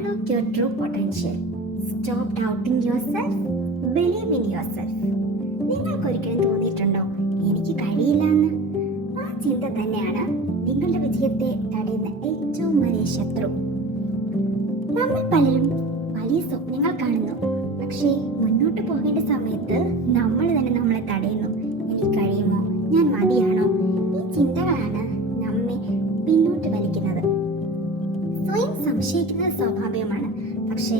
Unlock your true potential. Stop doubting yourself. Believe in yourself. നിങ്ങൾക്കൊരിക്കലും തോന്നിയിട്ടുണ്ടോ എനിക്ക് കഴിയില്ല എന്ന്? ആ ചിന്ത തന്നെയാണ് നിങ്ങളുടെ വിജയത്തെ തടയുന്ന ഏറ്റവും വലിയ ശത്രു. നമ്മൾ പലരും വലിയ സ്വപ്നങ്ങൾ കാണുന്നു, പക്ഷേ മുന്നോട്ട് പോകേണ്ട സമയത്ത് നമ്മൾ തന്നെ നമ്മളെ തടയുന്നു. എനിക്ക് കഴിയുമോ? ഞാൻ മതിയാണോ? ഈ ചിന്തകളാണ് നമ്മെ പിന്നോട്ട് വലിക്കുന്നത്. സ്വയം സംശയിക്കുന്നത് സ്വാഭാവികമാണ്, പക്ഷേ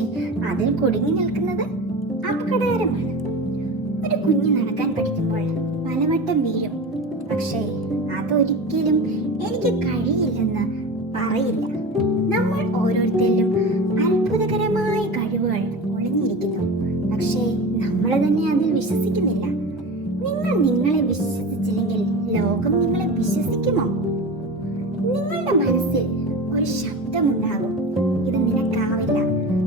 അതിൽ കുടുങ്ങി നിൽക്കുന്നത് അപകടകരമാണ്. ഒരു കുഞ്ഞ് നടക്കാൻ പഠിക്കുമ്പോൾ പലവട്ടം വീഴും, പക്ഷേ അതൊരിക്കലും എനിക്ക് കഴിയില്ലെന്ന് പറയില്ല. നമ്മൾ ഓരോരുത്തരിലും അത്ഭുതകരമായ കഴിവുകൾ ഒളിഞ്ഞിരിക്കുന്നു, പക്ഷേ നമ്മൾ തന്നെ അതിൽ വിശ്വസിക്കുന്നില്ല. നിങ്ങൾ നിങ്ങളെ വിശ്വസിച്ചില്ലെങ്കിൽ ലോകം നിങ്ങളെ വിശ്വസിക്കുമോ? നിങ്ങളുടെ മനസ്സിൽ ഒരു ശബ്ദമുണ്ടാകും, ഇത് നിനക്കാവില്ല.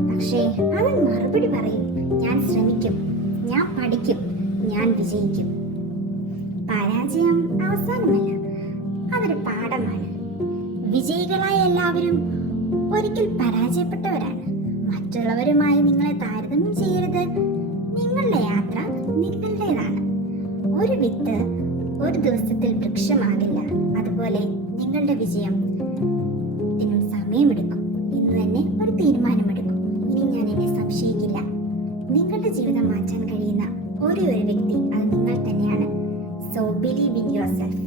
പക്ഷേ അവൻ മറുപടി പറയും, ഞാൻ ശ്രമിക്കും, ഞാൻ പഠിക്കും, ഞാൻ വിജയിക്കും. പരാജയം അവസാനമല്ല, അതൊരു പാഠമാണ്. വിജയികളായ എല്ലാവരും ഒരിക്കൽ പരാജയപ്പെട്ടവരാണ്. മറ്റുള്ളവരുമായി നിങ്ങളെ താരതമ്യം ചെയ്യരുത്. നിങ്ങളുടെ യാത്ര നിങ്ങളുടേതാണ്. ഒരു വിത്ത് ഒരു ദിവസത്തിൽ വൃക്ഷമാകില്ല. അതുപോലെ നിങ്ങളുടെ വിജയം ഇതിനും സമയമെടുക്കും. ഇന്ന് തന്നെ ഒരു തീരുമാനമെടുക്കും. ഇനി ഞാൻ എന്നെ സംശയിക്കില്ല. നിങ്ങളുടെ ജീവിതം മാറ്റാൻ കഴിയുന്ന ഒരേ ഒരു വ്യക്തി അത് നിങ്ങൾ തന്നെയാണ്. So believe in your self.